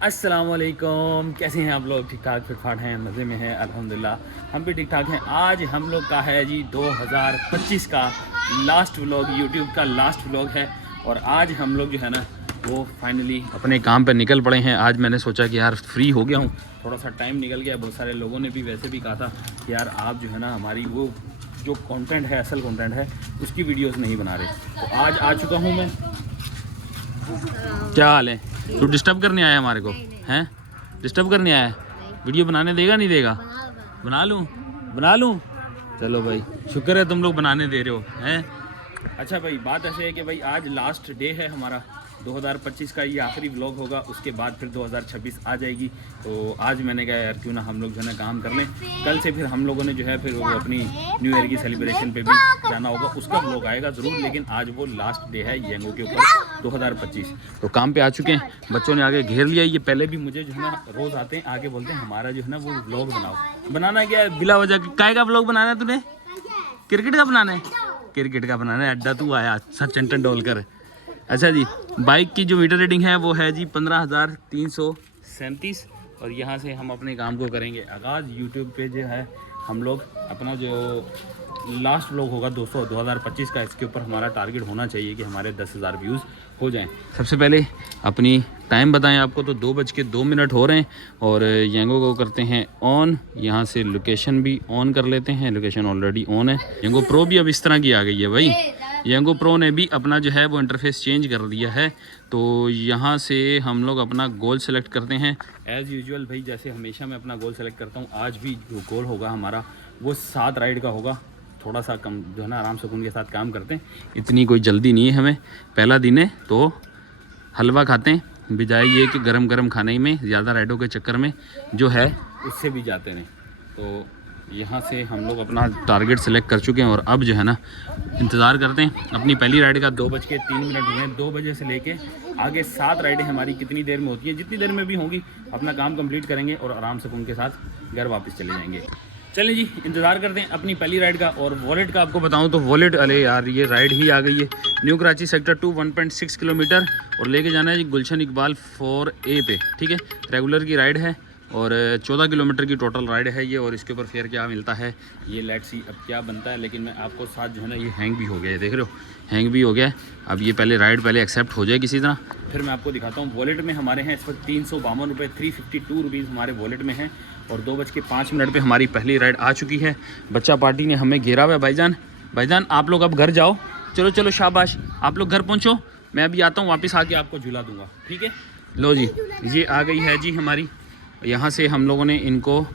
अस्सलामुअलैकुम, कैसे हैं आप लोग? ठीक ठाक फिट फाट हैं, मज़े में हैं अल्हम्दुलिल्लाह। हम भी ठीक ठाक हैं। आज हम लोग का है जी 2025 का लास्ट व्लॉग, यूट्यूब का लास्ट व्लॉग है। और आज हम लोग जो है ना वो फाइनली अपने काम पे निकल पड़े हैं। आज मैंने सोचा कि यार फ्री हो गया हूँ, थोड़ा सा टाइम निकल गया। बहुत सारे लोगों ने भी वैसे भी कहा था कि यार आप जो है ना हमारी वो जो कंटेंट है, असल कंटेंट है, उसकी वीडियोस नहीं बना रहे। तो आज आ चुका हूँ मैं। क्या हाल है? तू डिस्टर्ब करने आया हमारे को? हैं डिस्टर्ब करने आया? वीडियो बनाने देगा नहीं देगा? बना लूँ। चलो भाई, शुक्र है तुम लोग बनाने दे रहे हो हैं। अच्छा भाई, बात ऐसे है कि भाई आज लास्ट डे है हमारा 2025 का, ये आखिरी व्लॉग होगा। उसके बाद फिर 2026 आ जाएगी। तो आज मैंने कहा यार क्यों ना हम लोग जो है ना काम कर लें। कल से फिर हम लोगों ने जो है फिर वो अपनी न्यू ईयर की सेलिब्रेशन पे भी जाना होगा, उसका व्लॉग आएगा ज़रूर। लेकिन आज वो लास्ट डे है येंगो के ऊपर 2025। तो काम पे आ चुके हैं, बच्चों ने आगे घेर लिया। ये पहले भी मुझे जो है ना रोज़ आते हैं, आगे बोलते हैं हमारा जो है ना वो व्लॉग बनाओ। बनाना क्या है बिला वजह? काय का व्लॉग बनाना है तूने? क्रिकेट का बनाना है? क्रिकेट का बनाना है। अड्डा तू आया सचिन तेंदुलकर। अच्छा जी, बाइक की जो मीटर रीडिंग है वो है जी 15,337। और यहाँ से हम अपने काम को करेंगे आगाज़। यूट्यूब पे जो है हम लोग अपना जो लास्ट व्लॉग होगा 2025 का, इसके ऊपर हमारा टारगेट होना चाहिए कि हमारे 10,000 व्यूज़ हो जाएं। सबसे पहले अपनी टाइम बताएं आपको, तो 2:02 हो रहे हैं। और येंगो को करते हैं ऑन। यहाँ से लोकेशन भी ऑन कर लेते हैं, लोकेशन ऑलरेडी ऑन है। येंगो प्रो भी अब इस तरह की आ गई है भाई। येंगो प्रो ने भी अपना जो है वो इंटरफेस चेंज कर दिया है। तो यहाँ से हम लोग अपना गोल सेलेक्ट करते हैं एज़ यूजुअल भाई, जैसे हमेशा मैं अपना गोल सेलेक्ट करता हूँ। आज भी जो गोल होगा हमारा वो 7 राइड का होगा। थोड़ा सा कम जो है ना आराम सुकून के साथ काम करते हैं, इतनी कोई जल्दी नहीं है हमें। पहला दिन है तो हलवा खाते हैं, बजाय ये कि गरम गरम खाने में ज़्यादा राइडों के चक्कर में जो है उससे भी जाते हैं। तो यहाँ से हम लोग अपना टारगेट सेलेक्ट कर चुके हैं और अब जो है ना इंतज़ार करते हैं अपनी पहली राइड का। 2:03 हुए हैं। 2 बजे से लेके आगे 7 राइडें हमारी कितनी देर में होती हैं, जितनी देर में भी होंगी अपना काम कंप्लीट करेंगे और आराम सुकून के साथ घर वापस चले जाएंगे। चलिए जी, इंतज़ार करते हैं अपनी पहली राइड का। और वॉलेट का आपको बताऊं तो वॉलेट, अरे यार ये राइड ही आ गई है। न्यू कराची सेक्टर 2 1.6 किलोमीटर और लेके जाना है जी गुलशन इकबाल 4A पे। ठीक है, रेगुलर की राइड है और 14 किलोमीटर की टोटल राइड है ये। और इसके ऊपर फेयर क्या मिलता है ये लेट्स सी अब क्या बनता है। लेकिन मैं आपको साथ जो है ना, ये हैंग भी हो गया है, देख रहे हो हैंग भी हो गया है। अब ये पहले राइड पहले एक्सेप्ट हो जाए किसी तरह, फिर मैं आपको दिखाता हूँ। वॉलेट में हमारे हैं इस वक्त 352 रुपये, 352 रुपीज़ हमारे वॉलेट में हैं। और 2:05 पे हमारी पहली राइड आ चुकी है। बच्चा पार्टी ने हमें घेरा हुआ है। भाईजान आप लोग अब घर जाओ। चलो चलो शाबाश, आप लोग घर पहुँचो, मैं अभी आता हूँ, वापस आके आपको झूला दूंगा। ठीक है, लो जी, ये आ गई है जी हमारी। यहाँ से हम लोगों ने इनको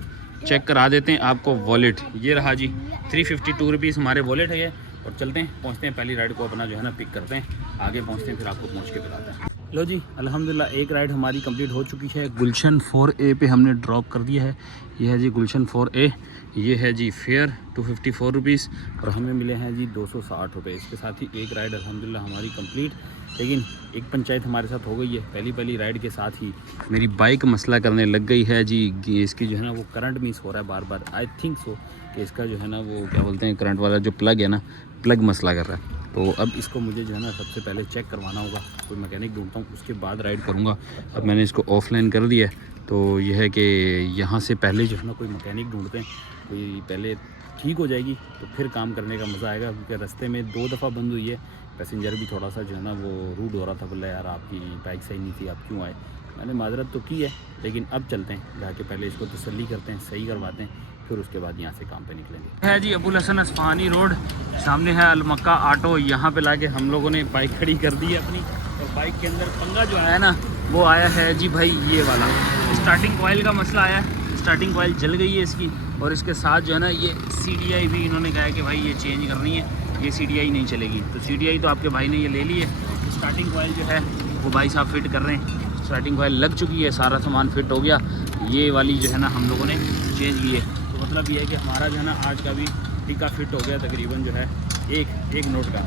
चेक करा देते हैं आपको वॉलेट। ये रहा जी 352 रुपीज़ हमारे वॉलेट है ये। और चलते हैं, पहुँचते हैं पहली राइड को अपना जो है ना पिक करते हैं, आगे पहुँचते हैं, फिर आपको पहुँच के बताते हैं। लो जी, अल्हम्दुलिल्लाह एक राइड हमारी कंप्लीट हो चुकी है। गुलशन 4A पे हमने ड्रॉप कर दिया है। ये है जी गुलशन 4A। ये है जी फेयर 254 रुपीज़ और हमें मिले हैं जी 260 रुपये। इसके साथ ही एक राइड अल्हम्दुलिल्लाह हमारी कंप्लीट। लेकिन एक पंचायत हमारे साथ हो गई है। पहली राइड के साथ ही मेरी बाइक मसला करने लग गई है जी। इसकी जो है ना वो करंट मिस हो रहा है बार बार। आई थिंक सो कि इसका जो है ना वो क्या बोलते हैं, करंट वाला जो प्लग है ना, प्लग मसला कर रहा है। तो अब इसको मुझे जो है ना सबसे पहले चेक करवाना होगा। कोई मैकेनिक ढूंढता हूँ, उसके बाद राइड करूँगा। अब मैंने इसको ऑफलाइन कर दिया है, तो यह है कि यहाँ से पहले जो है ना कोई मैकेनिक ढूंढते हैं, कोई पहले ठीक हो जाएगी तो फिर काम करने का मज़ा आएगा। क्योंकि रास्ते में 2 दफ़ा बंद हुई है। पैसेंजर भी थोड़ा सा जो है ना वो रूड हो रहा था, बोला यार आपकी बाइक सही नहीं थी, आप क्यों आए। मैंने माजरत तो की है, लेकिन अब चलते हैं, जाके पहले इसको तसल्ली करते हैं, सही करवाते हैं, फिर उसके बाद यहाँ से काम पे निकलेंगे। है जी अबुल हसन अस्फहानी रोड, सामने है अलमक्का ऑटो। यहाँ पे लाके हम लोगों ने बाइक खड़ी कर दी है अपनी। और बाइक के अंदर पंगा जो आया ना वो आया है जी भाई ये वाला स्टार्टिंग कॉइल का मसला आया है। स्टार्टिंग कॉइल जल गई है इसकी। और इसके साथ जो है ना ये CDI भी इन्होंने कहा है कि भाई ये चेंज करनी है, ये CDI नहीं चलेगी। तो CDI तो आपके भाई ने ये ले ली है। स्टार्टिंग कॉइल जो है वो भाई साहब फिट कर रहे हैं। स्टार्टिंग कॉइल लग चुकी है, सारा सामान फिट हो गया। ये वाली जो है ना हम लोगों ने चेंज की है। तो मतलब ये है कि हमारा जो है ना आज का भी टीका फिट हो गया तकरीबन जो है एक नोट का।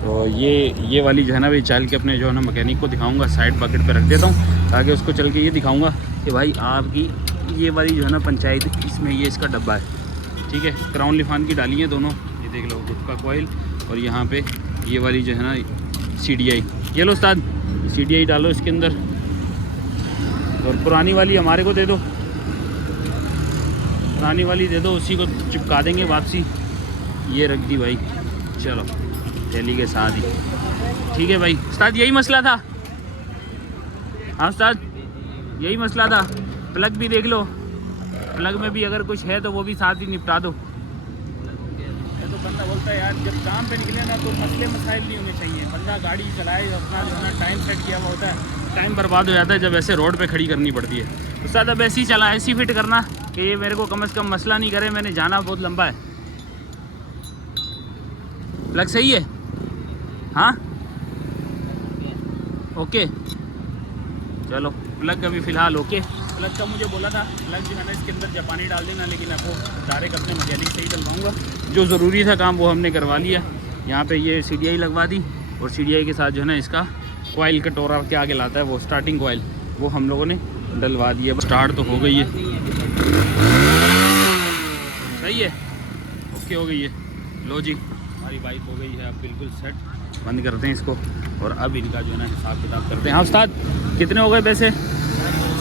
तो ये वाली जो है ना भी चल के अपने जो है ना मैकेनिक को दिखाऊंगा, साइड बकेट पे रख देता हूँ, ताकि उसको चल के ये दिखाऊंगा कि भाई आपकी ये वाली जो है ना पंचायत, इसमें ये इसका डब्बा है। ठीक है, क्राउन लिफान की डाली है दोनों, ये देख लो, गुटका कॉइल। और यहाँ पे ये वाली जो है ना CDI, ये लो उस्ताद CDI डालो इसके अंदर। और पुरानी वाली हमारे को दे दो, पुरानी वाली दे दो, उसी को चिपका देंगे वापसी। ये रख दी भाई, चलो थैली के साथ ही। ठीक है भाई उस्ताद, यही मसला था। हाँ उस्ताद यही मसला था। प्लग भी देख लो, प्लग में भी अगर कुछ है तो वो भी साथ ही निपटा दो। ये तो बंदा बोलता है यार जब काम पे निकले ना तो मसले मसाइल नहीं होने चाहिए। बंदा गाड़ी चलाए अपना जो है ना टाइम सेट किया हुआ होता है, टाइम बर्बाद हो जाता है जब ऐसे रोड पे खड़ी करनी पड़ती है। उस्ताद अब ऐसी चला, ऐसी फिट करना कि ये मेरे को कम से कम मसला नहीं करे, मैंने जाना बहुत लंबा है। प्लग सही है? हाँ ओके चलो, प्लग अभी फ़िलहाल ओके। प्लग का मुझे बोला था प्लग जो है ना इसके अंदर जापानी डाल देना, लेकिन आपको डायरेक्ट अपने मैकेनिक से ही डलवाऊँगा। जो ज़रूरी था काम वो हमने करवा लिया। यहाँ पे ये CDI लगवा दी और CDI के साथ जो है ना इसका कॉइल कटोरा के आगे लाता है वो स्टार्टिंग कॉइल, वो हम लोगों ने डलवा दिया। स्टार्ट तो हो गई है, सही है, ओके हो गई है। लो जी हमारी बाइक हो गई है अब बिल्कुल सेट। बंद करते हैं इसको और अब इनका जो है ना हिसाब किताब करते हैं। हाँ उस्ताद कितने हो गए पैसे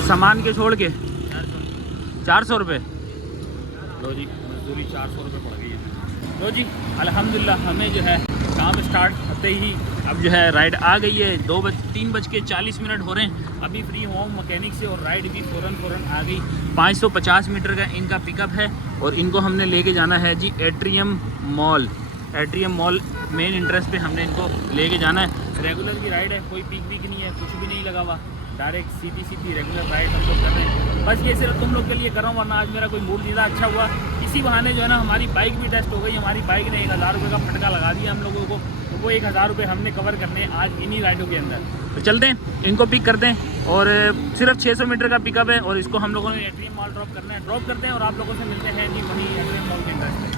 सामान के छोड़ के? 400 रुपये। लो जी मजदूरी 400 रुपये पड़ गई है। लो जी अल्हम्दुलिल्लाह हमें जो है काम स्टार्ट होते ही अब जो है राइड आ गई है। 3:40 हो रहे हैं। अभी फ्री हुआ हूँ मैकेनिक से और राइड भी फ़ौरन आ गई। 550 मीटर का इनका पिकअप है और इनको हमने लेके जाना है जी Atrium mall. Atrium mall main interest पे हमने इनको लेके जाना है। रेगुलर की राइड है, कोई पीक नहीं है, कुछ भी नहीं लगा हुआ, डायरेक्ट सीधी रेगुलर राइड हम लोग कर रहे हैं। बस ये सिर्फ तुम लोग के लिए कर रहा हूँ, वरना आज मेरा कोई मूड नहीं था। अच्छा हुआ इसी बहाने जो है ना हमारी बाइक भी टेस्ट हो गई। हमारी बाइक ने 1000 रुपये का फटका लगा दिया हम लोगों को, तो वो 1000 रुपये हमने कवर करने आज इन्हीं राइडों के अंदर। तो चलते हैं इनको पिक करते हैं और सिर्फ 600 मीटर का पिकअप है और इसको हम लोगों ने एट्रियम मॉल ड्रॉप करना है। ड्रॉप करते हैं और आप लोगों से मिलते हैं जी वहीं एट्रियम मॉल के इंटरेस्ट में।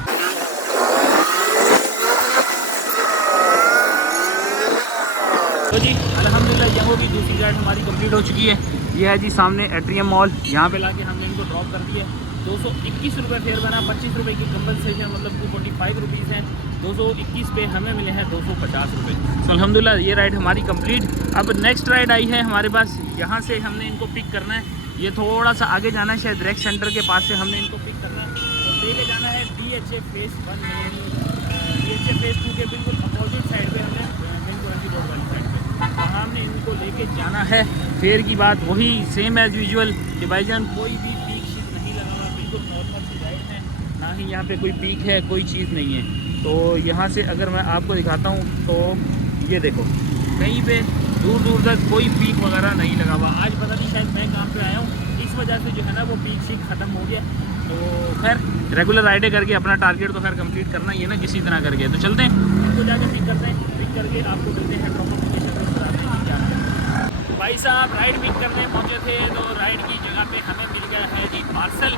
तो जी अल्हम्दुलिल्लाह यहाँ भी दूसरी राइड हमारी कंप्लीट हो चुकी है। ये है जी सामने एट्रियम मॉल, यहाँ पे लाके हमने इनको ड्रॉप कर दिया। 221 रुपये फेयर बना, 25 रुपये की कंपनसेशन मतलब 245 रुपीज़ हैं। 221 पे हमें मिले हैं 250 रुपये। तो अल्हम्दुलिल्लाह ये राइड हमारी कंप्लीट। अब नेक्स्ट राइड आई है हमारे पास, यहाँ से हमने इनको पिक करना है। ये थोड़ा सा आगे जाना है, शायद रेक सेंटर के पास से हमने इनको पिक करना है और लेके जाना है DHA फेज़ 1 में। DHA फेज़ 2 के बिल्कुल अपोजिट साइड पर हमने रोड वाली साइड पे वहाँ हमने इनको लेके जाना है। फेयर की बात वही सेम एज़ यूजुअल कि भाईजान कोई भी पीक शीट नहीं लगा हुआ, बिल्कुल नॉर्मल सी राइड है, ना ही यहाँ पे कोई पीक है, कोई चीज़ नहीं है। तो यहाँ से अगर मैं आपको दिखाता हूँ तो ये देखो कहीं पे दूर तक कोई पीक वगैरह नहीं लगा हुआ। आज पता नहीं शायद मैं काम पे आया हूँ, इस वजह से जो है ना वो पीक शीट ख़त्म हो गया। तो खैर रेगुलर राइडें करके अपना टारगेट तो खैर कंप्लीट करना ही है ना किसी तरह करके। तो चलते हैं इनको जाकर पिक करते हैं, पिक करके आपको मिलते हैं प्रॉपर लोकेशन पर बताते हैं क्या है। भाई साहब राइड पिक करने पहुँचे थे तो राइड की जगह पे हमें मिल गया है जी पार्सल।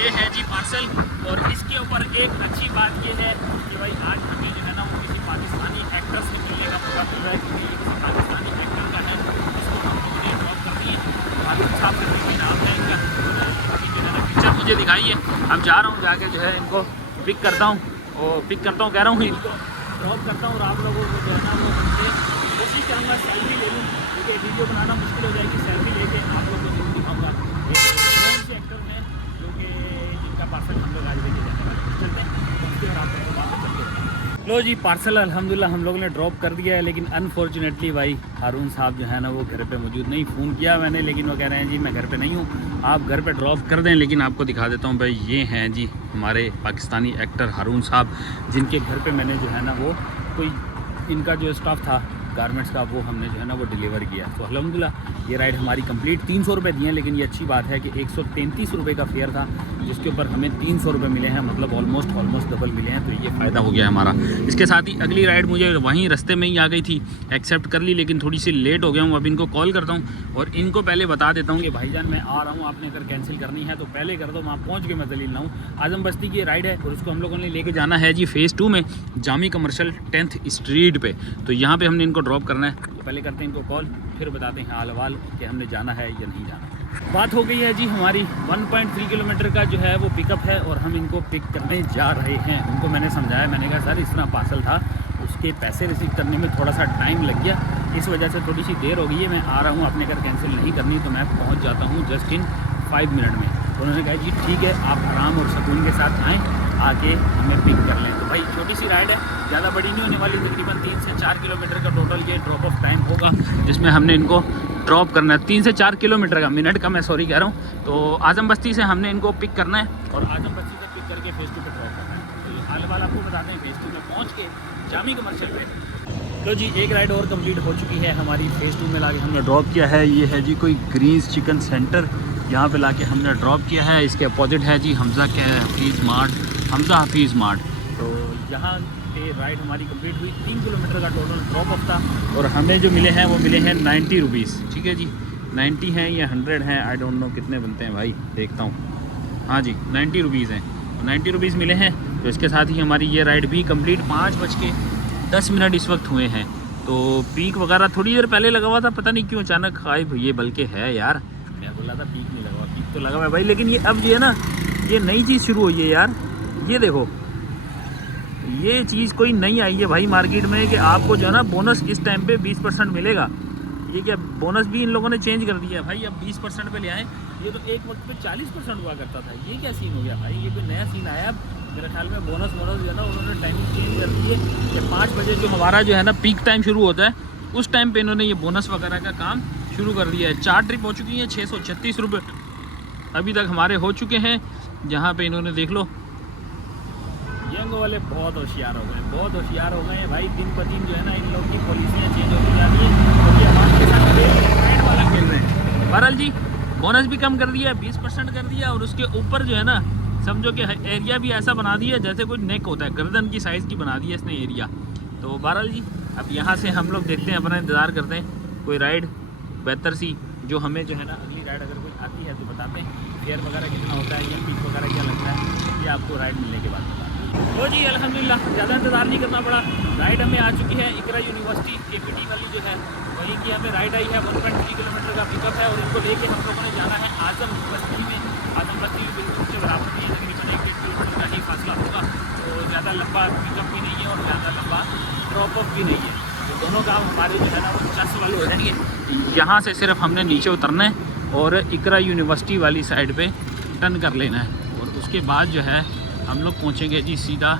ये है जी पार्सल और इसके ऊपर एक अच्छी बात ये है कि भाई आज हमें जो है ना वो किसी पाकिस्तानी एक्टर से मिलने का मौका मिल रहा है, क्योंकि ये किसी पाकिस्तानी एक्टर का है, इसको हम लोगों ने ड्रॉप कर दी है। मालूम साहब करके नाम है इनका, जो है ना पिक्चर मुझे दिखाई है। अब जा रहा हूँ, जाके जो है इनको पिक करता हूँ और पिक करता हूँ कह रहा हूँ, इनको ड्रॉप करता हूँ और आप लोगों को जो है ना वो उनसे कोशिश करूँगा सेल्फी ले लूँ, क्योंकि वीडियो बनाना मुश्किल हो जाएगी। सेल्फी लेके आप लोगों को जरूर दिखाऊँगा कौन से एक्टर हैं जो कि इनका पार्सल हम लोग आज लेके जाने वाले। चलते हैं और आप लोगों को बात करते हैं। लो जी पार्सल अल्हम्दुलिल्लाह हम लोगों ने ड्रॉप कर दिया है, लेकिन अनफॉर्चुनेटली भाई हारून साहब जो है ना वो घर पे मौजूद नहीं। फ़ोन किया मैंने लेकिन वो कह रहे हैं जी मैं घर पे नहीं हूँ, आप घर पे ड्रॉप कर दें। लेकिन आपको दिखा देता हूँ भाई, ये हैं जी हमारे पाकिस्तानी एक्टर हारून साहब, जिनके घर पे मैंने जो है ना वो कोई इनका जो स्टाफ था गारमेंट्स का वो हमने जो है ना वो डिलीवर किया। तो अल्हम्दुलिल्लाह ये राइड हमारी कंप्लीट। 300 रुपये दिए, लेकिन ये अच्छी बात है कि 133 रुपये का फेयर था, जिसके ऊपर हमें 300 रुपये मिले हैं, मतलब ऑलमोस्ट डबल मिले हैं। तो ये फ़ायदा हो गया हमारा। इसके साथ ही अगली राइड मुझे वहीं रास्ते में ही आ गई थी, एक्सेप्ट कर ली, लेकिन थोड़ी सी लेट हो गया हूँ। अब इनको कॉल करता हूँ और इनको पहले बता देता हूँ कि भाईजान मैं आ रहा हूँ, आपने अगर कैंसिल करनी है तो पहले कर दो, वहाँ पहुँच के मैं दलील ना हूँ। आजम बस्ती की राइड है और उसको हम लोगों ने लेके जाना है जी फेज़ 2 में, जामी कमर्शियल 10th स्ट्रीट पे। तो यहाँ पे हमने इनको ड्रॉप करना है। तो पहले करते हैं इनको कॉल, फिर बताते हैं हाल वाल कि हमने जाना है या नहीं जाना। बात हो गई है जी हमारी 1.3 किलोमीटर का जो है वो पिकअप है और हम इनको पिक करने जा रहे हैं। उनको मैंने समझाया, मैंने कहा सर इस तरह पार्सल था, उसके पैसे रिसीव करने में थोड़ा सा टाइम लग गया, इस वजह से थोड़ी सी देर हो गई है। मैं आ रहा हूँ, अपने घर कैंसिल नहीं करनी तो मैं पहुँच जाता हूँ जस्ट इन 5 मिनट में। तो उन्होंने कहा जी ठीक है, आप आराम और सुकून के साथ आएँ, आके हमें पिक कर लें। तो भाई छोटी सी राइड है, ज़्यादा बड़ी नहीं होने वाली, तकरीबन 3 से 4 किलोमीटर का टोटल ये ड्रॉप ऑफ टाइम होगा, जिसमें हमने इनको ड्रॉप करना है। 3 से 4 किलोमीटर का, मिनट का मैं सॉरी कह रहा हूँ। तो आजम बस्ती से हमने इनको पिक करना है और आजम बस्ती से पिक करके फेज़ 2 पे ड्रॉप करना है। तो ये हाल वाल आपको बताते हैं, फेज़ 2 में पहुँच के जामी कमर्शियल पे। तो जी एक राइड और कंप्लीट हो चुकी है हमारी, फेज़ 2 में लाके हमने ड्रॉप किया है। ये है जी कोई ग्रीन्स चिकन सेंटर, यहाँ पे लाके हमने ड्रॉप किया है। इसके अपोजिट है जी हमज़ा हफीज़ मार्ट। तो यहाँ पे राइड हमारी कंप्लीट हुई। 3 किलोमीटर का टोटल ड्रॉप ऑफ था और हमें जो मिले हैं वो मिले हैं 90 रुपीज़। ठीक है जी, 90 हैं या 100 हैं, आई डोंट नो कितने बनते हैं भाई, देखता हूँ। हाँ जी 90 रुपीज़ हैं, 90 रुपीज़ मिले हैं। तो इसके साथ ही हमारी ये राइड भी कंप्लीट 5:10 इस वक्त हुए हैं। तो पीक वगैरह थोड़ी देर पहले लगा हुआ था, पता नहीं क्यों अचानक गायब, ये बल्कि है यार, मैं बोला था पीक नहीं लगा हुआ, पीक तो लगा हुआ है भाई। लेकिन ये अब ये है ना, ये नई चीज़ शुरू हुई है यार। ये देखो, ये चीज़ कोई नई आई है भाई मार्केट में कि आपको जो है ना बोनस इस टाइम पे 20% मिलेगा। ये क्या बोनस भी इन लोगों ने चेंज कर दिया है भाई, अब 20% पे ले आए। ये तो एक वक्त पे 40% हुआ करता था, ये क्या सीन हो गया भाई, ये कोई नया सीन आया। अब मेरे ख्याल में बोनस जो है ना उन्होंने टाइमिंग चेंज कर दी है कि 5 बजे जो हमारा जो है ना पीक टाइम शुरू होता है, उस टाइम पर इन्होंने ये बोनस वगैरह का काम शुरू कर दिया है। 4 ट्रिप हो चुकी हैं, 636 रुपये अभी तक हमारे हो चुके हैं। जहाँ पे इन्होंने देख लो, यंग वाले बहुत होशियार हो गए, बहुत होशियार हो गए हैं भाई। दिन ब दिन जो है ना इन लोग की पॉलिसियाँ चेंज होती जा रही है, क्योंकि हमारे के साथ राइड वाला खेल रहे हैं। बहरहाल जी बोनस भी कम कर दिया, 20% कर दिया, और उसके ऊपर जो है ना समझो कि एरिया भी ऐसा बना दिया जैसे कोई नेक होता है, गर्दन की साइज़ की बना दी है इसने एरिया। तो बहरहाल जी अब यहाँ से हम लोग देखते हैं, अपना इंतज़ार करते हैं कोई राइड बेहतर सी जो हमें जो है ना अगली राइड अगर कोई आती है तो बताते हैं फेयर वगैरह कितना होता है या पीक वगैरह क्या लगता है, ये आपको राइड मिलने के बाद बताते हैं। तो जी अल्हम्दुलिल्लाह ज़्यादा इंतज़ार नहीं करना पड़ा, राइड हमें आ चुकी है। इकरा यूनिवर्सिटी KPT वाली जो है वहीं की हमें राइड आई है। 1.3 किलोमीटर का पिकअप है और इनको लेके हम लोगों ने जाना है आजम बस्ती में। आजम बस्ती बिल्कुल से बराबर नहीं है, तकरीबन 1-1.5 किलोमीटर का ही फासला होगा। तो ज़्यादा लंबा पिकअप भी नहीं है और ज़्यादा लंबा ड्रॉप ऑफ भी नहीं है। तो दोनों काम हमारे जो है ना वो 50 वाले हो जाएंगे। यहाँ से सिर्फ हमने नीचे उतरना है और इकरा यूनिवर्सिटी वाली साइड पे टर्न कर लेना है और उसके बाद जो है हम लोग पहुँचेंगे जी सीधा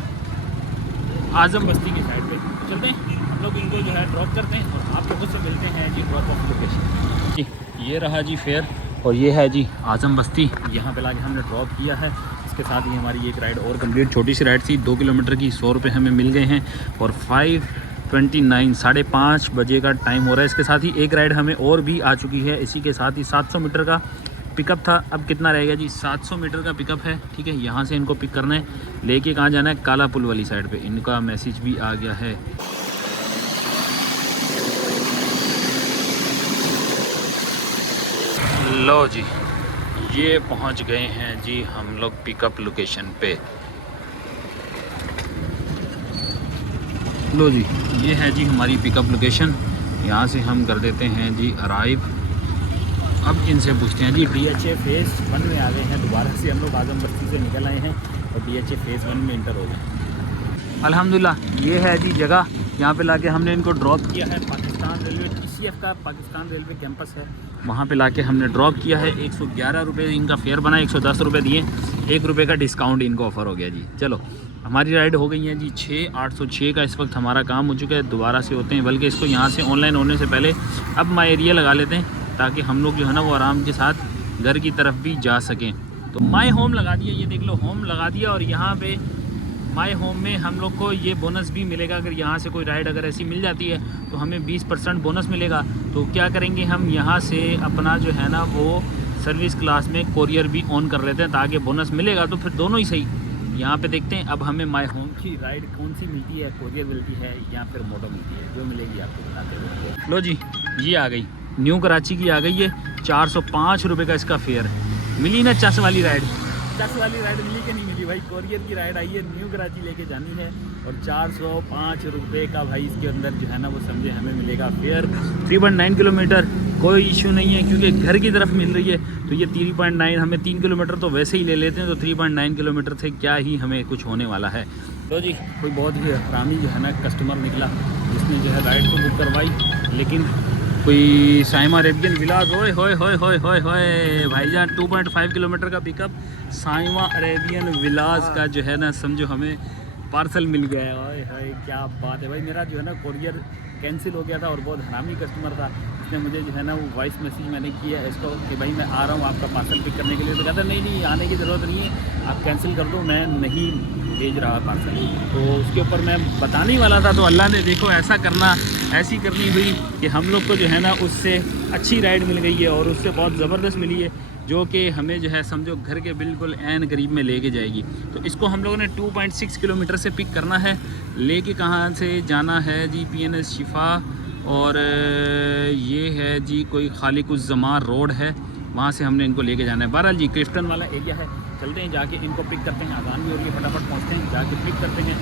आजम बस्ती की साइड पे। चलते हैं हम लोग, इनको जो है ड्रॉप करते हैं और आप लोगों से मिलते हैं जी ड्रॉप ऑफ लोकेशन। जी ये रहा जी फेयर और ये है जी आजम बस्ती, यहाँ पे लाके हमने ड्रॉप किया है। इसके साथ ही हमारी एक राइड और कंप्लीट, छोटी सी राइड थी 2 किलोमीटर की, 100 रुपये हमें मिल गए हैं और 5:29 5:30 बजे का टाइम हो रहा है। इसके साथ ही एक राइड हमें और भी आ चुकी है। इसी के साथ ही 700 मीटर का पिकअप था, अब कितना रहेगा जी 700 मीटर का पिकअप है। ठीक है, यहाँ से इनको पिक करना है, लेके कहाँ जाना है, काला पुल वाली साइड पे। इनका मैसेज भी आ गया है। लो जी ये पहुँच गए हैं जी हम लोग पिकअप लोकेशन पे। लो जी ये है जी हमारी पिकअप लोकेशन, यहाँ से हम कर देते हैं जी अराइव। अब इनसे पूछते हैं जी DHA फेज़ 1 में आ गए हैं, दोबारा से हम लोग आजम बस्ती से निकल आए हैं और DHA फेज़ 1 में इंटर हो गए। अल्हम्दुलिल्लाह ये है जी जगह, यहाँ पे लाके हमने इनको ड्रॉप किया है। पाकिस्तान रेलवे TCF का पाकिस्तान रेलवे कैंपस है, वहाँ पे लाके हमने ड्रॉप किया है। 111 रुपये इनका फेयर बना, 110 रुपये दिए, 1 रुपये का डिस्काउंट इनको ऑफ़र हो गया जी। चलो हमारी राइड हो गई है जी 6:0806 का इस वक्त हमारा काम हो चुका है। दोबारा से होते हैं, बल्कि इसको यहाँ से ऑनलाइन होने से पहले अब माई एरिया लगा लेते हैं ताकि हम लोग जो है ना वो आराम के साथ घर की तरफ भी जा सकें। तो माई होम लगा दिया, ये देख लो होम लगा दिया और यहाँ पे माई होम में हम लोग को ये बोनस भी मिलेगा। अगर यहाँ से कोई राइड अगर ऐसी मिल जाती है तो हमें 20% बोनस मिलेगा। तो क्या करेंगे हम यहाँ से अपना जो है ना वो सर्विस क्लास में कोरियर भी ऑन कर लेते हैं ताकि बोनस मिलेगा, तो फिर दोनों ही सही। यहाँ पे देखते हैं अब हमें माई होम की राइड कौन सी मिलती है, कोरियर मिलती है या फिर मोटो मिलती है, जो मिलेगी आपको बताते हुए। लो जी ये आ गई, न्यू कराची की आ गई है। 405 रुपये का इसका फेयर है। मिली ना चस वाली राइड, चस वाली राइड मिली कि नहीं मिली भाई, कोरियर की राइड आई है, न्यू कराची लेके जानी है और 405 रुपये का भाई इसके अंदर जो है ना वो समझे हमें मिलेगा फेयर। 3.9 किलोमीटर कोई इशू नहीं है क्योंकि घर की तरफ मिल रही है। तो ये 3.9, हमें 3 किलोमीटर तो वैसे ही ले लेते हैं, तो 3.9 किलोमीटर से क्या ही हमें कुछ होने वाला है। तो जी कोई बहुत ही हरामी जो है ना कस्टमर निकला जिसने जो है राइड को बुक करवाई। लेकिन कोई साइमा अरेबियन विलास, ओए होए होए होए होए होए भाईजान 2.5 किलोमीटर का पिकअप साइमा अरेबियन विलास का जो है ना, समझो हमें पार्सल मिल गया है। ओए होए क्या बात है भाई। मेरा जो है ना कोरियर कैंसिल हो गया था और बहुत हरामी कस्टमर था, इसने मुझे जो है ना वो वॉइस मैसेज मैंने किया है इसको कि भाई मैं आ रहा हूँ आपका पार्सल पिक करने के लिए। तो कहता नहीं नहीं आने की ज़रूरत नहीं है, आप कैंसिल कर दो, मैं नहीं भेज रहा पार्सल। तो उसके ऊपर मैं बताने ही वाला था, तो अल्लाह ने देखो ऐसी करनी हुई कि हम लोग को जो है ना उससे अच्छी राइड मिल गई है और उससे बहुत ज़बरदस्त मिली है, जो कि हमें जो है समझो घर के बिल्कुल ऐन करीब में लेके जाएगी। तो इसको हम लोगों ने 2.6 किलोमीटर से पिक करना है। लेके कहाँ से जाना है जी, PNS शिफा, और ये है जी कोई खालिकुज़्ज़मान रोड है, वहाँ से हमने इनको लेके जाना है। बहरहाल जी क्लिफ्टन वाला एरिया है, चलते हैं जाके इनको पिक करते हैं। आज़ान भी हो रही है, फटाफट पहुँचते हैं, जाके पिक करते हैं।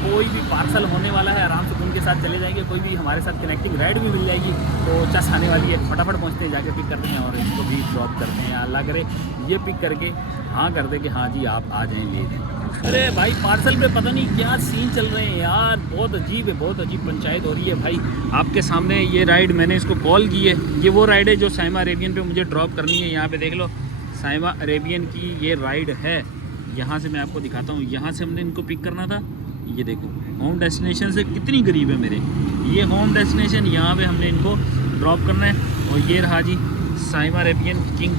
कोई भी पार्सल होने वाला है आराम से उनके साथ चले जाएंगे, कोई भी हमारे साथ कनेक्टिंग राइड भी मिल जाएगी, तो चस आने वाली है। फटाफट पहुँचते हैं, जाके पिक करते हैं और इनको भी ड्रॉप करते हैं। अल्लाह करे ये पिक करके हाँ कर दे कि हाँ जी आप आ जाएँ, ले जाएँ। अरे भाई पार्सल पे पता नहीं क्या सीन चल रहे हैं यार, बहुत अजीब है, बहुत अजीब पंचायत हो रही है भाई। आपके सामने ये राइड मैंने इसको कॉल की है, ये वो राइड है जो साइमा अरेबियन पे मुझे ड्रॉप करनी है। यहाँ पे देख लो साइमा अरेबियन की ये राइड है, यहाँ से मैं आपको दिखाता हूँ। यहाँ से हमने इनको पिक करना था, ये देखो होम डेस्टिनेशन से कितनी करीब है मेरे, ये होम डेस्टिनेशन, यहाँ पे हमने इनको ड्रॉप करना है। और ये रहा जी साइमा अरेबियन किंग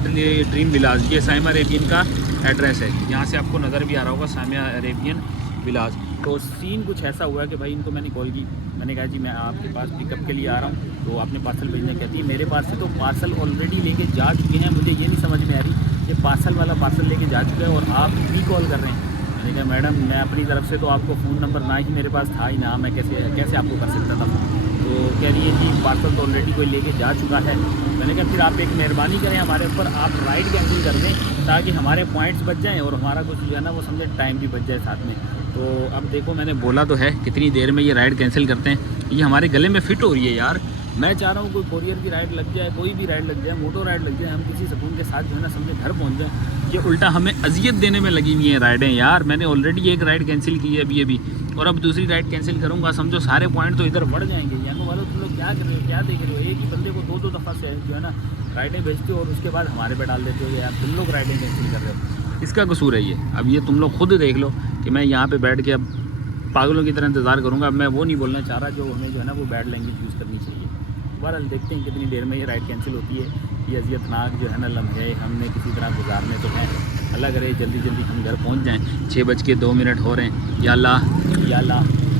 ड्रीम विलास, ये साइमा अरेबियन का एड्रेस है, यहाँ से आपको नज़र भी आ रहा होगा साइमा अरेबियन विलास। तो सीन कुछ ऐसा हुआ कि भाई इनको मैंने कॉल की, मैंने कहा जी मैं आपके पास पिकअप के लिए आ रहा हूँ, तो आपने पार्सल भेजना। कहती है मेरे पास से तो पार्सल ऑलरेडी लेके जा चुके हैं, मुझे ये नहीं समझ में आ रही कि पार्सल वाला पार्सल लेके जा चुका है और आप भी कॉल कर रहे हैं। मैंने कहा मैडम मैं अपनी तरफ से तो आपको फ़ोन नंबर ना ही मेरे पास था ही ना, मैं कैसे आपको कर सकता था। तो कह रही है कि पार्सल तो ऑलरेडी कोई लेके जा चुका है। मैंने कहा फिर आप एक मेहरबानी करें हमारे ऊपर, आप राइड कैंसिल कर दें ताकि हमारे पॉइंट्स बच जाएं और हमारा कुछ जो है ना वो समझे टाइम भी बच जाए साथ में। तो अब देखो मैंने बोला तो है कितनी देर में ये राइड कैंसिल करते हैं, ये हमारे गले में फ़िट हो रही है यार। मैं चाह रहा हूँ कोई कोरियर की राइड लग जाए, कोई भी राइड लग जाए, मोटो राइड लग जाए, हम किसी सुकून के साथ जो है ना समझे घर पहुँच जाए। ये उल्टा हमें अजियत देने में लगी हुई हैं राइडें यार। मैंने ऑलरेडी एक राइड कैंसिल की है अभी और अब दूसरी राइड कैंसिल करूँगा, समझो सारे पॉइंट तो इधर बढ़ जाएंगे। यानी वालों तुम लोग क्या कर रहे हो, क्या देख रहे हो, एक ही बंदे को दो दफ़ा से जो है ना राइडें भेजते हो और उसके बाद हमारे पे डाल देते हो यार, तुम लोग राइडें कैंसिल कर रहे हो, इसका कसूर है ये। अब ये तुम लोग खुद देख लो कि मैं यहाँ पर बैठ के अब पागलों की तरह इंतज़ार करूँगा। अब मैं वो नहीं बोलना चाह रहा जो हमें जो है ना वो बैड लैंग्वेज यूज़ करनी चाहिए। बहरहाल देखते हैं कितनी देर में ये राइड कैंसिल होती है। ये अजियतनाक जो है ना लम्हे हमने किसी तरह गुजारने तो हैं, अल्लाह करे जल्दी जल्दी हम घर पहुंच जाएं। 6:02 हो रहे हैं। या अल्लाह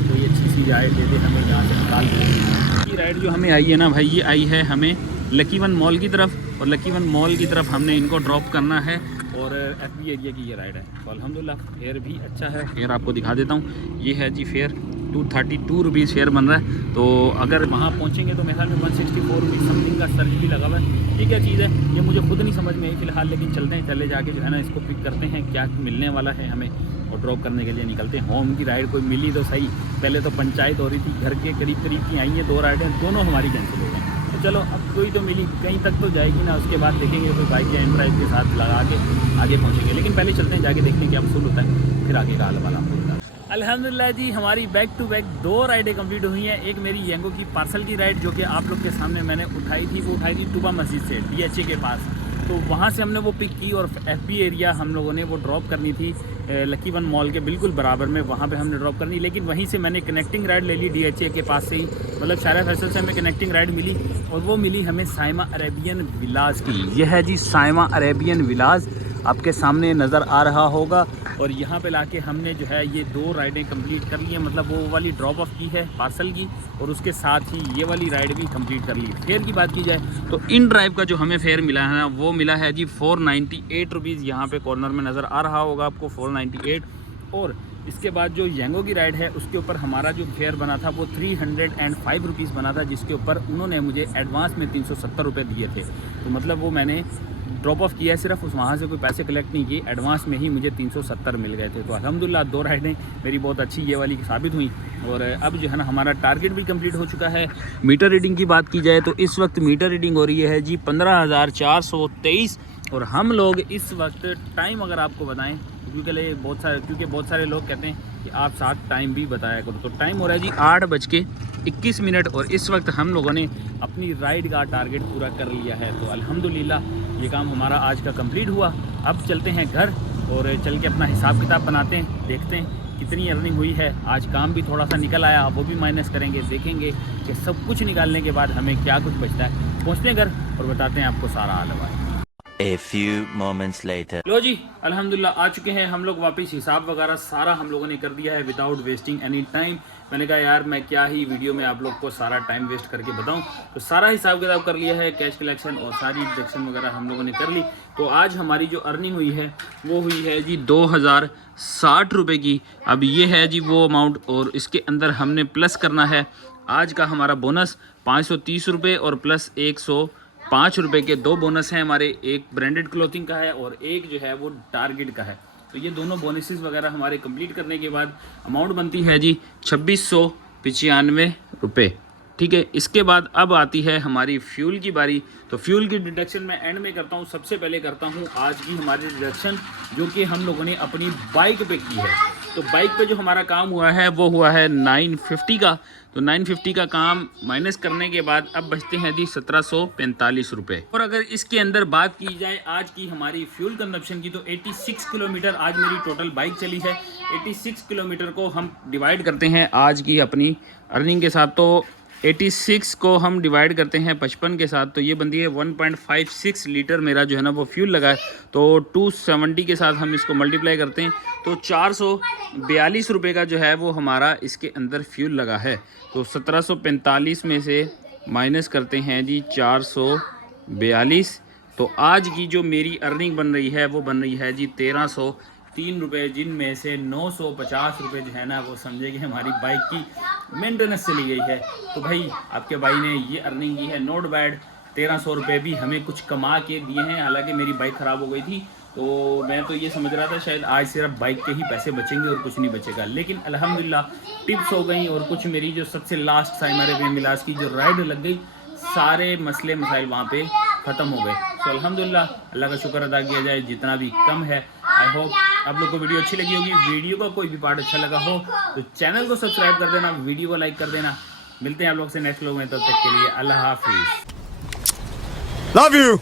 कोई अच्छी सी राइड दे दे हमें, यहाँ से निकाल दे। ये राइड जो हमें आई है ना भाई, ये आई है हमें लकी वन मॉल की तरफ, और लकी वन मॉल की तरफ हमने इनको ड्रॉप करना है। और FB एरिया की ये राइड है, तो अल्हम्दुलिल्लाह फेयर भी अच्छा है। फेयर आपको दिखा देता हूँ, ये है जी फेयर 232 रुपीज़ फेयर बन रहा है। तो अगर वहाँ पहुँचेंगे तो मेरे ख्याल में 164 रुपीज़ समथिंग का सर्च भी लगा हुआ है। ठीक है चीज़ है, ये मुझे खुद नहीं समझ में आई फ़िलहाल, लेकिन चलते हैं, चले जाके जो है ना इसको पिक करते हैं क्या मिलने वाला है हमें, और ड्रॉप करने के लिए निकलते हैं। होम की राइड कोई मिली तो सही, पहले तो पंचायत हो रही थी, घर के करीब की आई हैं 2 राइडें, दोनों हमारी कैंसिल हो गई। तो चलो अब कोई तो मिली, कहीं तक तो जाएगी ना, उसके बाद देखेंगे कोई बाइक या एंड्राइड के साथ लगा के आगे पहुँचेंगे। लेकिन पहले चलते हैं जाके देखते हैं क्या वसूल होता है, फिर आगे का हाल वाला आपको बता। अल्हम्दुलिल्लाह जी हमारी बैक टू बैक 2 राइडें कंप्लीट हुई हैं। एक मेरी येंगो की पार्सल की राइड जो कि आप लोग के सामने मैंने उठाई थी, वो उठाई थी टूबा मस्जिद से DHA के पास, तो वहाँ से हमने वो पिक की। और FB एरिया हम लोगों ने वो ड्रॉप करनी थी लकी वन मॉल के बिल्कुल बराबर में, वहाँ पे हमने ड्रॉप करनी। लेकिन वहीं से मैंने कनेक्टिंग राइड ले ली DHA के पास से ही, मतलब शायरा फैसल से हमें कनेक्टिंग राइड मिली, और वो मिली हमें साइमा अरेबियन विलास की। यह है जी साइमा अरेबियन विलास, आपके सामने नज़र आ रहा होगा। और यहाँ पे लाके हमने जो है ये 2 राइडें कंप्लीट कर ली हैं, मतलब वो वाली ड्रॉप ऑफ की है पार्सल की, और उसके साथ ही ये वाली राइड भी कंप्लीट कर ली। फेयर की बात की जाए तो इन ड्राइव का जो हमें फेयर मिला है ना, वो मिला है जी 498 रुपीज़। यहाँ पे कॉर्नर में नज़र आ रहा होगा आपको 498। और इसके बाद जो येंगो की राइड है उसके ऊपर हमारा जो फेयर बना था वो 305 रुपीज़ बना था, जिसके ऊपर उन्होंने मुझे एडवांस में 370 रुपये दिए थे। तो मतलब वो मैंने ड्रॉप ऑफ किया सिर्फ, उस वहाँ से कोई पैसे कलेक्ट नहीं किए, एडवांस में ही मुझे 370 मिल गए थे। तो अल्हम्दुलिल्लाह 2 राइडें मेरी बहुत अच्छी ये वाली साबित हुई। और अब जो है ना हमारा टारगेट भी कंप्लीट हो चुका है। मीटर रीडिंग की बात की जाए तो इस वक्त मीटर रीडिंग हो रही है जी 15,423। और हम लोग इस वक्त टाइम अगर आपको बताएं, क्योंकि बहुत सारे लोग कहते हैं कि आप साथ टाइम भी बताया करो। तो टाइम हो रहा है जी 8:21 और इस वक्त हम लोगों ने अपनी राइड का टारगेट पूरा कर लिया है। तो अल्हम्दुलिल्लाह ये काम हमारा आज का कंप्लीट हुआ। अब चलते हैं घर और चल के अपना हिसाब किताब बनाते हैं, देखते हैं कितनी अर्निंग हुई है। आज काम भी थोड़ा सा निकल आया, वो भी माइनस करेंगे, देखेंगे कि सब कुछ निकालने के बाद हमें क्या कुछ बचता है। पहुँचते हैं घर और बताते हैं आपको सारा हाल हवाल। A few moments later. लो जी अल्हम्दुलिल्लाह आ चुके हैं हम लोग वापस। हिसाब वगैरह सारा हम लोगों ने कर दिया है विदाउट वेस्टिंग एनी टाइम। मैंने कहा यार मैं क्या ही वीडियो में आप लोग को सारा टाइम वेस्ट करके बताऊं। तो सारा हिसाब किताब कर लिया है, कैश कलेक्शन और सारी डिडक्शन वगैरह हम लोगों ने कर ली। तो आज हमारी जो अर्निंग हुई है वो हुई है जी 2060 रुपये की। अब ये है जी वो अमाउंट और इसके अंदर हमने प्लस करना है आज का हमारा बोनस 530 रुपये और प्लस 105 रुपये के 2 बोनस हैं हमारे। एक ब्रांडेड क्लोथिंग का है और एक जो है वो टारगेट का है। तो ये दोनों बोनसेस वगैरह हमारे कंप्लीट करने के बाद अमाउंट बनती है जी 2695 रुपये। ठीक है, इसके बाद अब आती है हमारी फ्यूल की बारी। तो फ्यूल की डिडक्शन मैं एंड में करता हूँ। सबसे पहले करता हूँ आज की हमारी डिडक्शन जो कि हम लोगों ने अपनी बाइक पे की है। तो बाइक पे जो हमारा काम हुआ है वो हुआ है 950 का। तो 950 का काम माइनस करने के बाद अब बचते हैं जी 1745 रुपये। और अगर इसके अंदर बात की जाए आज की हमारी फ्यूल कंजप्शन की तो 86 किलोमीटर आज मेरी टोटल बाइक चली है। 86 किलोमीटर को हम डिवाइड करते हैं आज की अपनी अर्निंग के साथ। तो 86 को हम डिवाइड करते हैं 55 के साथ तो ये बनती है 1.56 लीटर मेरा जो है ना वो फ्यूल लगा है। तो 270 के साथ हम इसको मल्टीप्लाई करते हैं तो 442 रुपये का जो है वो हमारा इसके अंदर फ्यूल लगा है। तो 1745 में से माइनस करते हैं जी 442। तो आज की जो मेरी अर्निंग बन रही है वो बन रही है जी 1303 रुपये, जिनमें से 950 रुपये जो है ना वो समझे कि हमारी बाइक की मेंटेनेंस चली गई है। तो भाई आपके भाई ने ये अर्निंग की है, नोट बैड। 1300 रुपये भी हमें कुछ कमा के दिए हैं। हालांकि मेरी बाइक ख़राब हो गई थी तो मैं तो ये समझ रहा था शायद आज सिर्फ बाइक के ही पैसे बचेंगे और कुछ नहीं बचेगा, लेकिन अल्हम्दुलिल्लाह टिप्स हो गई और कुछ मेरी जो सबसे लास्ट टाइम हमारे मिलास की जो राइड लग गई, सारे मसले मसाइल वहाँ पे ख़त्म हो गए। तो अल्हम्दुलिल्लाह अल्लाह का शुक्र अदा किया जाए जितना भी कम है। आई होप आप लोग को वीडियो अच्छी लगी होगी। वीडियो का कोई भी पार्ट अच्छा लगा हो तो चैनल को सब्सक्राइब कर देना, वीडियो को लाइक कर देना। मिलते हैं आप लोग से नेक्स्ट व्लॉग में, तब तक के लिए अल्लाह हाफिज़। Love you.